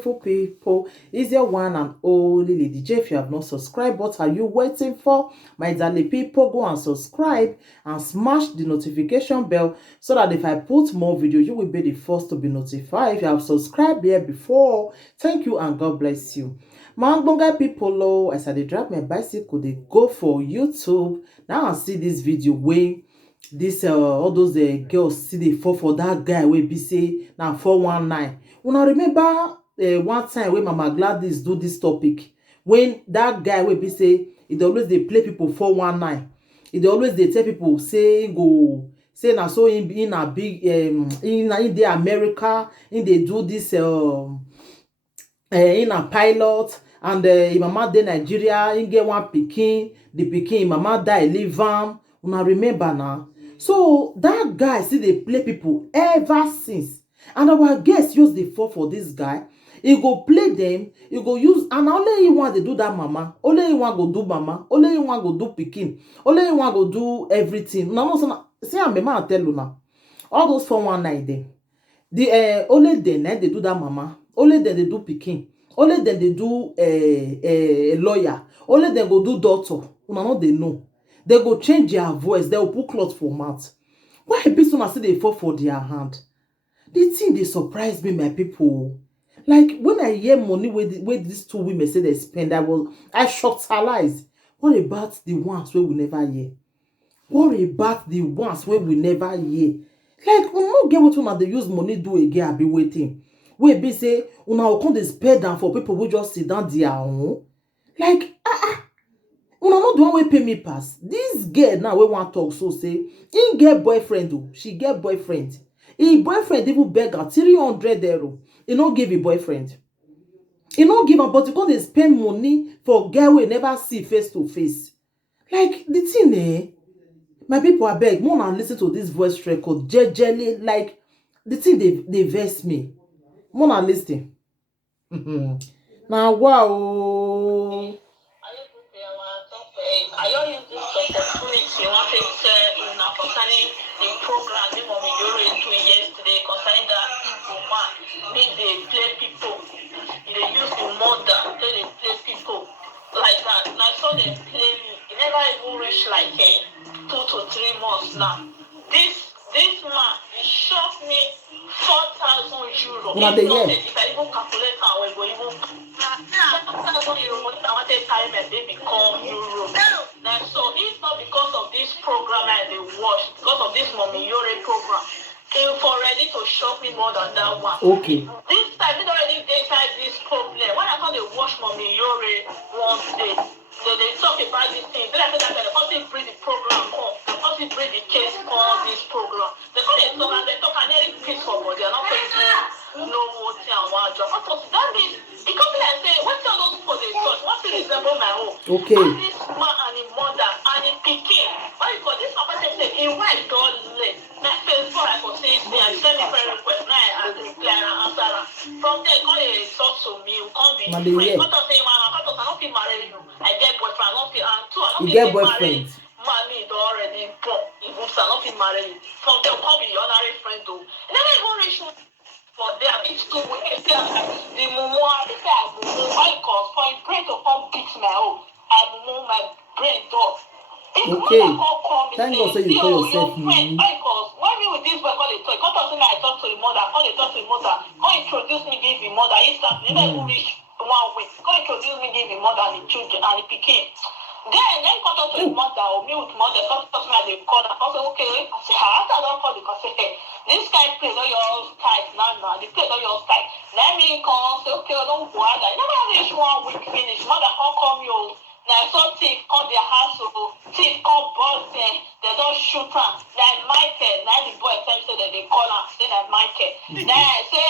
beautiful people. It's your one and only Lady J. If you have not subscribed, what are you waiting for? My darling people, go and subscribe and smash the notification bell so that if I put more videos, you will be the first to be notified. If you have subscribed here before, thank you and God bless you. My bonga people, as I drive my bicycle, they go for YouTube. Now I see this video way. This all those girls see they fall for that guy wey be say na 419. Una remember one time when Mama Gladys do this topic, when that guy wey be say e always dey play people 419. E always dey tell people say go say na so in a big in the America in dey do this in a pilot, and im mama dey Nigeria, in get one pikin, the pikin im mama die leave am. Una remember now. So that guy still dey play people ever since, and our guests use the fall for this guy. He go play them, he go use, and only he want to do that mama, only he want go do mama, only he want go do pikin, only he want go do everything. Now no, see I'm mama tell you now, all those 419 them, the only them they do that mama, only them they do pikin, only them they do a lawyer, only them go do doctor. Una no they know. They go change their voice. They will put cloth for mouth. Why be so say they fall for their hand? The thing they surprise me, my people. Like when I hear money where these two women say they spend, I shocked her eyes. What about the ones where we never hear? What about the ones where we never hear? Like we no get what una they use money do again. I be waiting. We be say una come they spend down for people who just sit down their own. Like una no the one wey pay me pass. This girl now wey wan talk so say he get boyfriend o, she get boyfriend. Him boyfriend even beg her 300 euro. He no give him boyfriend. He no give am, but he come dey spend money for girl wey never see face to face. Like the thing my people abeg, more na listen to this voice record jejely. Like the thing they vex me. More na listen. Now wow. I don't use this opportunity concerning the program that Mommy Yoro is doing yesterday concerning that woman. They play people. They use the mother. They play people like that. And I saw them play me. It never even reached like 2 to 3 months now. This man, he shot me 4,000 euros. If I even calculate how I go even 4,000 euros, I want to carry my baby come Europe. Now, so it's not because of this program I they watch, because of this Mommy Yore program. They for ready to shock me more than that one. Okay. This time, it already decide this problem. When I thought they watch Mommy Yore one day, they talk about this thing. Then I said that the person bring the program come. The person bring the case on this program. They call it talk and they talk and they peace for body. They're not going to know what they want to do. That means it comes like say, what's all those people they touch? What is resemble my own? Okay. And this man and his mother and his pikin. Why because this person say his wife don't let. That Facebook I could say I send me friend request. Now I reply and answer her. From there, come and talk to me. You can't be friends. What I say, man, I don't feel married you. I get boyfriend, I don't feel, and two, I don't feel married. Mommy is already born. Even so, I don't feel married. From there, come be your honorary friend though. And then I even reach for there. It's too weak. The mumu, I think I mumu. Why? Because for his brain to come beat my own, I mumu my brain dog. Okay. Thank God say you call yourself friend. Because when me with this boy call it talk, come to me I talk to the mother, call it talk to the mother, come introduce me give the mother. Instantly, never even reach 1 week. Come introduce me give the mother and the children and the pikin. Then come talk to the mother or me with mother, come talk to me and they call her. I say okay. I say after I don't call because say hey, this guy play on your tight now. The play on your tight. Let me come say okay, don't bother. Never reach 1 week finish. Mother can't come you. Now so thief come their house, so thief come bust them. They don't shoot her. Like Michael, now the boy tell say that they call her, say that Michael. Then I say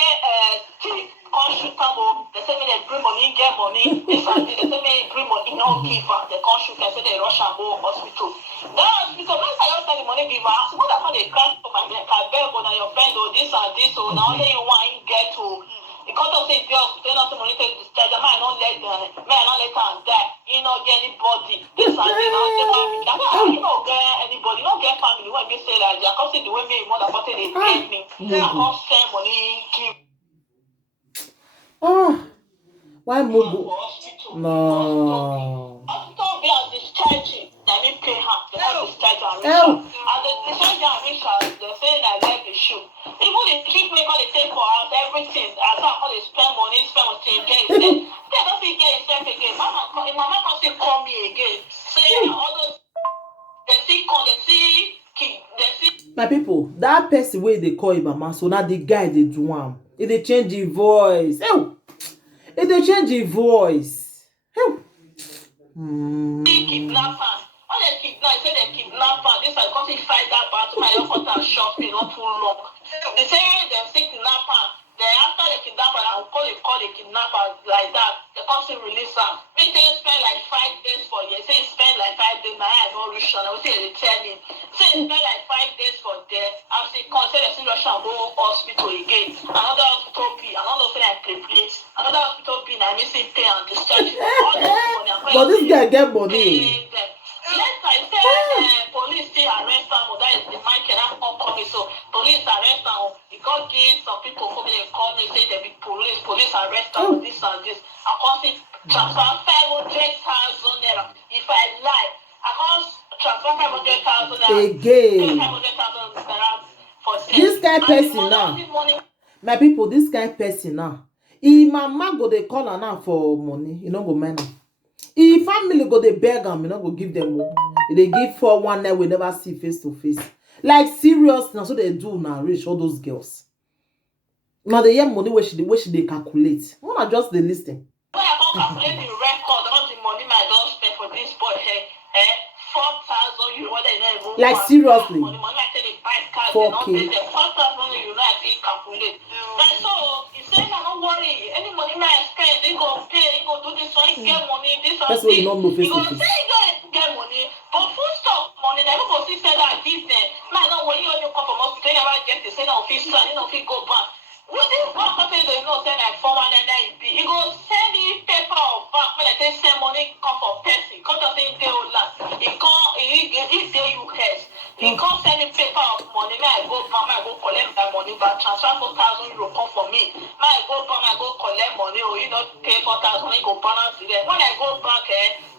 thief come shoot her. They say me they bring money, get money. This and this. They say me bring money, no give her. They can't shoot her. Say they rush and go hospital. That hospital, when I just tell the money give her, I suppose that they cry for my neck. I beg on your friend or this and this. So now only you want get to. Because of say girls, they not money to discharge. Man, not let them. Man, not let them die. You not get anybody. This and this. You don't get anybody. You don't get family. When they say that, they can't see the way me mother, but they pay me. They can't send money. Give. Ah, why For Mugu? hospital. No. Hospital be as discharging. They may pay her. They have discharge and reach Oh, her. And the discharge and reach her, they say that let the shoe. Even the treatment they take for us, everything. As I call they spend money to get it. They don't fit get himself again. Mama can still call me again. Say all those they see come, they see kid, they see. my people, that person wey dey call him mama, so na the guy dey do am. He dey change him voice. Oh, he dey change him voice. Oh. Kidnapper. When they kidnap, say they kidnap her. This I because he fight that battle. My effort and shopping not too long. They say they say kidnapper. Then after the kidnapper, I will call the kidnapper like that. They come to release her. Me they spend like 5 days for you. Say he spend like 5 days. My eye no reach on. I will say they tell me. Say he spend like 5 days for there. After he come, say they see Russia and go hospital again. Another hospital B. Another thing like play. Another hospital B. I miss it pay and discharge. All this money. But this guy get money. Yes, I said police still arrest am. That is the Michael that coming. So police arrest am. He got give some people come they call me say they be police. Police arrest am for this and this. I can't see transfer 500,000 naira. If I lie, I can't transfer 500,000 naira. Again. 500,000 naira for This guy person now. My people, this guy person now. Him mama go dey call her now for money. You no go mind am. If family go dey beg am, you no go give them o. E dey give 419 we never see face to face. Like serious na so they do now reach all those girls. Now they hear money where she dey calculate. Una just dey lis ten. When I come calculate the record, all the money my don spend for this boy here, 4,000 euro, whether you not even like seriously. money I tell the buy cars, 4K. 4,000 euro, I fit calculate. And so he say, no, don't worry, any money I spend, they go pay, they go do this one, get money, this and That's what you this. don't know face He to go face. say he go get money, but full stop money, they go see say that this then. Man, don't worry, you come from hospital, you never get the say no fit stand, you know fit go back. What this one person they know say like 419 be? He go send me paper of bank when I say send money come for person. Come to say they will last. He say you cash. He come send me paper of money. May I go bank, may I go collect my money back. Transfer 4,000 euro come for me. May I go bank, may I go collect money. Or you not pay 4,000, you go balance it. When I go back,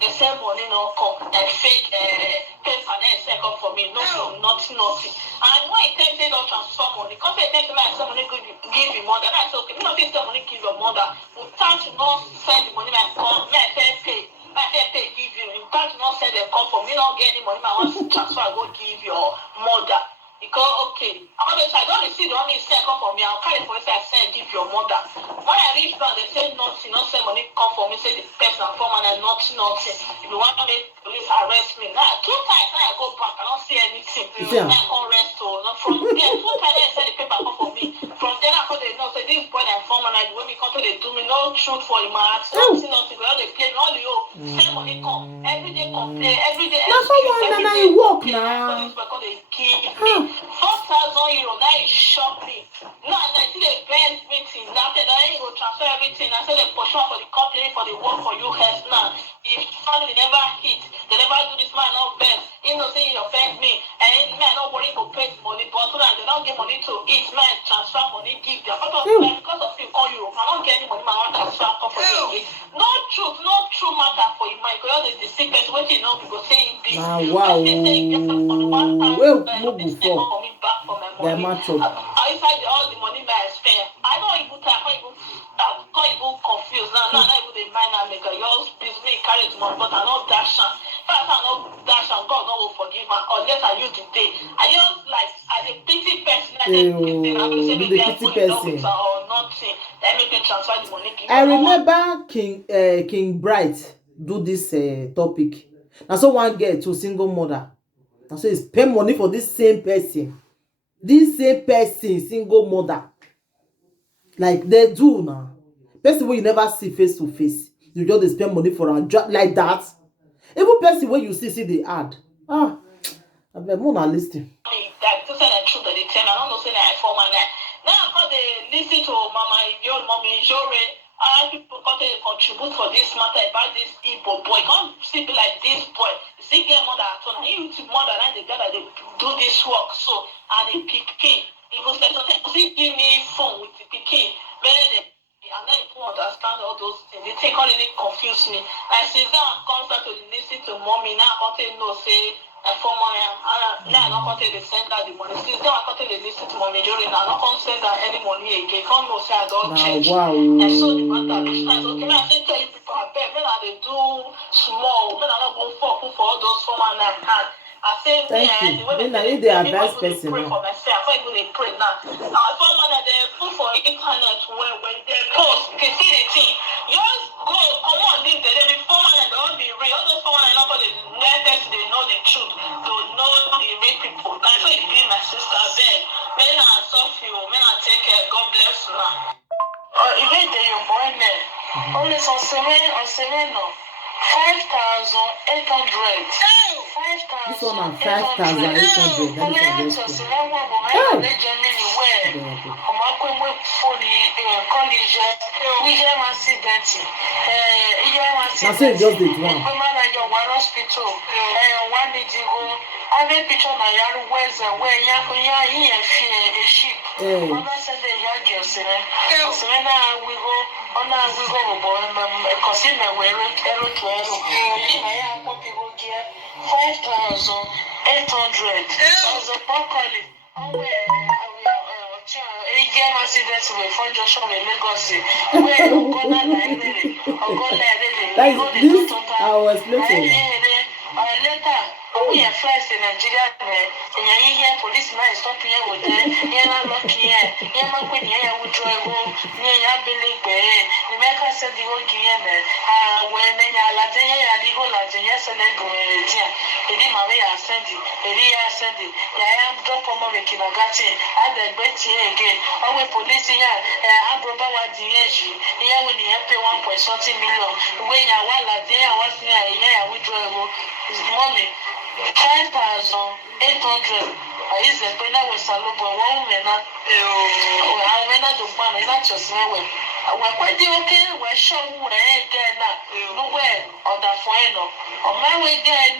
they send money no come. Like fake paper, then send come for me. Nothing. And when he tell me don't transfer money, come say tell me I send money give your mother. And I say, okay, you know, this money give your mother. You can't not send the money, my come, may I pay. My pay give you. You can't not send them come for me, not get any money, I want to transfer, go give your mother. Because, okay, I don't receive the money send come for me, I'll carry for I send give your mother. When I reach back, they say nothing, not send money come for me, say the person and form and nothing. If you want to make police arrest me, now 2 times now I go back, I don't see anything. Yeah. Now I come rest, so not from there, 2 times I send the paper come for me. From then I they know, say this boy and form and I when me come to they do me no truth for him, nothing, but all they play, all the send money come, every day complain, every day That's how one and I walk now. police because they give me 4,000 euro. Now it shocked me. No, and I see the best meeting. After that, I go transfer everything. I say the portion for the company for the work for you has now. If family never hit, they never do this man not best. You know, say he offend me, and man not worry for pay money, but so that they don't get money to eat. Man transfer money, give them. Because of you call you, I don't get any money. Man want transfer come for you. No true matter for you. My God, is the secret. What you know, because say it be. Wow. Well, move before. They match up. Inside all the money that I spend, I don't even confused now. Now I even the mind and make a yours business carry the money, but I not dash am. First I not dash am, God no will forgive me. Unless I use the day. I just like as a pity person. I say maybe I put it up with or nothing. Let me transfer the money. I remember King Bright do this topic. Now so one girl to single mother. Now so it's pay money for this same person. This same person, single mother. Like they do now. Person where you never see face to face. You just spend money for a job like that. Even person where you see the ad. I bet more than listening. That to say the truth that they tell me. I don't know say that I form and now because they listen to Mama your mommy Jore. People come to contribute for this matter about this Igbo boy. Can't see be like this boy. See get mother at all. He mother and the guy that they do this work. So and they pick king. He goes like something. See give me phone with the picking. Man, and then you understand all those things. The thing can't really confuse me. Like since then I come start to listen to mommy, now I can't know say for money, and now I don't can't send her the money. Since then I can't listen to mommy during now I can't send her any money again. Can't know say I don't change. Wow. And so the matter is nice. Okay, now I say tell you people I beg, when I they do small, when I not go for all those 419 cards. I say, Thank you. Then I need the advice person. Pray for myself. I can't even pray now. I found one that they put for internet when they post. You can see the thing. Just go, come on, leave there. They be formal and they won't be real. All those formal and not the next they know the truth. They know the real people. And so it be my sister then. Men are soft you. Men are take care. God bless you now. Even the your boy man. Only on seven no. 5,800. 5,000. This one on 5,800. That is a best now say just did one. I have a picture of my young where's where you a sheep. I'm not saying they are girls, so now we go on our we go, because in my way, I have people here 5,800 as a broccoli. I was explaining. Later, we are flights in Nigeria, and you hear police now stop here with them. You're not lucky here. You're not going here with Joe. You're billing pay. The America said the whole game. When they are Latina, the whole Latina said they go in the team. They didn't my way. I send it. I am drop on my kindergarten. I had a great year again. Our police here, I brought out the age. Here when you pay 1 point something million. When you are one Latina, I was here with Joe. Mommy, 5,800. I used to pay that with Salobo. One woman, I went out of one, not just my way. We're quite okay. We're sure we're again now. Nowhere on the phone. On my way, there,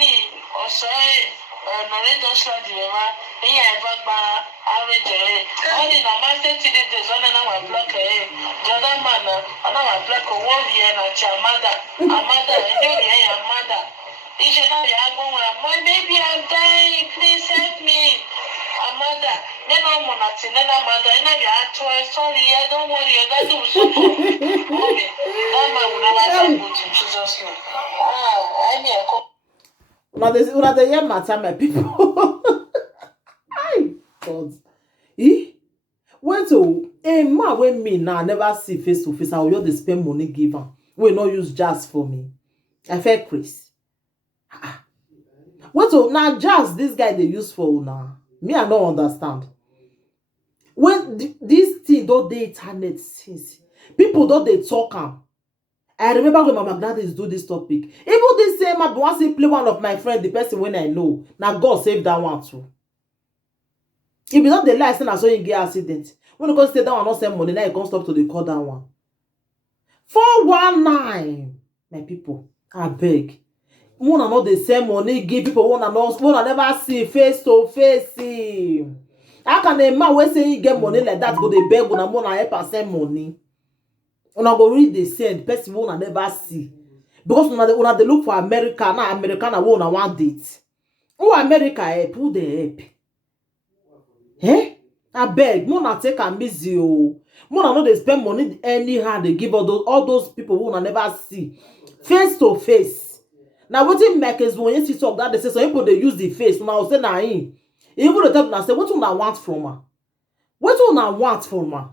or say, no, they don't show the river. Here, but average. Only the master to the zone and our block. The other man, another block of 1 year, and your mother, and your mother. My baby, I'm dying. Please help me. Amanda, never monate, never mother, never actual. Sorry, I don't worry. I got to support. Mommy, that man will never go to Jesus' name. I mean, Now the year matter, my people. Hi, God. When to a man when me now never see face to face, I will just spend money given. Will not use jazz for me. I felt Chris. What to now jazz this guy they use for now? Me I don't understand. When this thing don't the internet since people don't they talk am. I remember when my Magnadis do this topic. Even this same man once he play one of my friend, the person when I know. Now God save that one too. If you not the lie, I saw you get accident. When you go stay down and not send money, now you can't stop to the call that one. 419, my people. I beg. One and not the same money give people one and never see face to face. How can a man when say he get money like that go they beg when I'm gonna help us send money? Una go read the same person one never see. Because una they look for America, now American one one date. Who America help? Who they help? Eh? I beg, Mona take a miss you. Mona know they spend money anyhow. They give all those people who una never see face to face. Now what it make is when you talk that they say some people they use the face. Now say na him. Even the top now say what una want from her? What una want from her?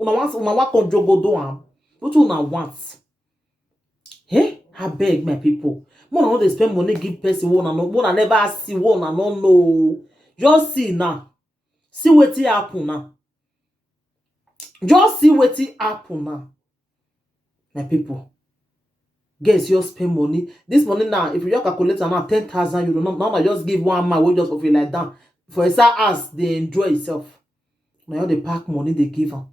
Una want conjogo do am. What una want? Eh? I beg my people. Mona know they spend money give person one never see one and no know. Just see now. See wetin happen now. Just see wetin happen now. My people. Guess you spend money. This money now, if you just calculate now 10,000 euro, now just give one man we just of it like that. For a as they enjoy itself. Now they pack money they give them.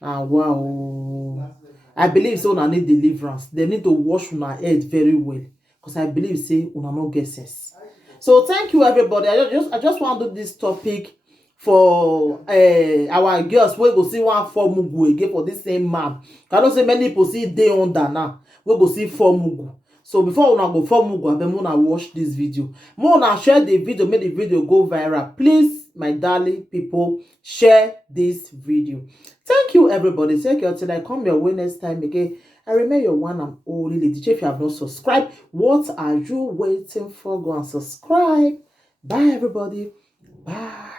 Wow. I believe so una need deliverance. They need to wash una head very well. Because I believe say una no get sense. So thank you everybody. I just want to do this topic for our girls wey go see one fall mugu again for this same man. I know say many people see dey under now wey go see fall mugu. So before una go fall mugu, abeg una watch this video. Make una share the video, make the video go viral. Please, my darling people, share this video. Thank you, everybody. Thank you. Till I come your way next time again. I remain your one and only Lady J. If you have not subscribed, what are you waiting for? Go and subscribe. Bye, everybody. Bye.